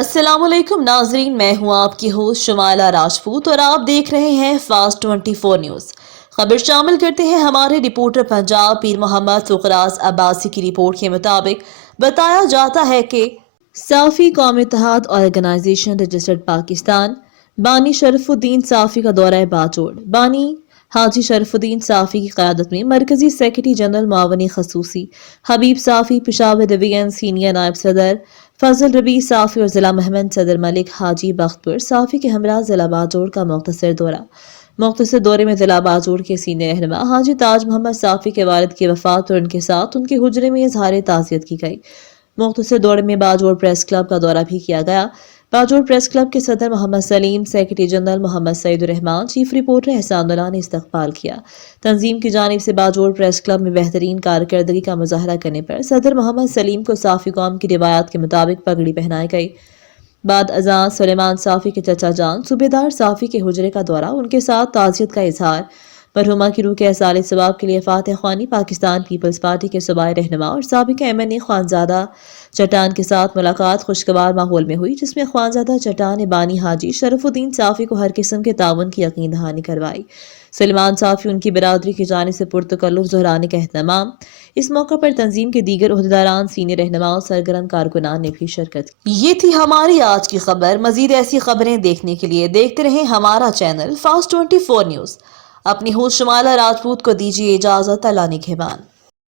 अस्सलाम वालेकुम नाजरीन, मैं हूं आपकी होस्ट शमाला राजपूत और आप देख रहे हैं फास्ट 24 न्यूज़। खबर शामिल करते हैं हमारे रिपोर्टर पंजाब पीर मोहम्मद फुकराज अब्बासी की रिपोर्ट के मुताबिक बताया जाता है कि साफ़ी कौमी इत्तेहाद ऑर्गेनाइजेशन रजिस्टर्ड पाकिस्तान बानी शरफुद्दीन साफ़ी का दौरा बाजोड़। बानी हाजी शरफुद्दीन साफ़ी की क़यादत में मरकजी सेक्रेटरी जनरल मावनी खसूसी हबीब साफ़ी, पेशावर डिवीजन सीनियर नायब सदर फजल रबी साफ़ी और ज़िला महमद सदर मलिक हाजी बख्तपुर साफ़ी के हमरा ज़िला बाजोड़ का मुख्तसर दौरा। मुख्तसर दौरे में ज़िला बाजोड़ के सीनियर रहनुमा हाजी ताज मोहम्मद साफ़ी के वालिद की वफ़ात और उनके साथ उनके हुजरे में इजहार ताज़ियत की गई। मुख्तसर दौरे में बाजोड़ प्रेस क्लब का दौरा भी किया गया। बाजोड़ प्रेस क्लब के सदर Mohammad Saleem, secretary general Mohammad Saeedur Rehman, chief reporter Ehsanullah ने इस्तकबाल किया। तंजीम की जानिब से बाजोड़ प्रेस क्लब में बेहतरीन कारकर्दगी का मुजाहरा करने पर सदर मोहम्मद सलीम को साफ़ी कौम की रिवायात के मुताबिक पगड़ी पहनाई गई। बाद अजान सुलेमान साफ़ी के चचा जान सूबेदार साफ़ी के हुजरे का दौरा, उनके साथ ताज़ियत का इजहार। मरहुमा की रूह के एहसाल सवाब के लिए फातिह ख्वानी पाकिस्तान पीपल्स पार्टी के सूबाई रहनुमा और साबिक MNA ख्वानजादा चट्टान के साथ मुलाकात खुशगवार माहौल में हुई, जिसमें ख्वानजादा चट्टान ने बानी हाजी शरफुद्दीन साफ़ी को हर किस्म के ताउन की यकीन दहानी करवाई। सलमान साफ़ी उनकी बिरादरी की जानिब से पुरतकल्लुफ़ ज़हराने का एहतमाम। इस मौका पर तंजीम के दीगर ओहदेदारान, सीनियर रहनुमा और सरगर्म कारकुनान ने भी शिरकत की। ये थी हमारी आज की खबर। मजीद ऐसी खबरें देखने के लिए देखते रहें हमारा चैनल फास्ट 24 न्यूज़। अपनी होस्ट शमाला राजपूत को दीजिए इजाजत। अल्लाह निगहबान।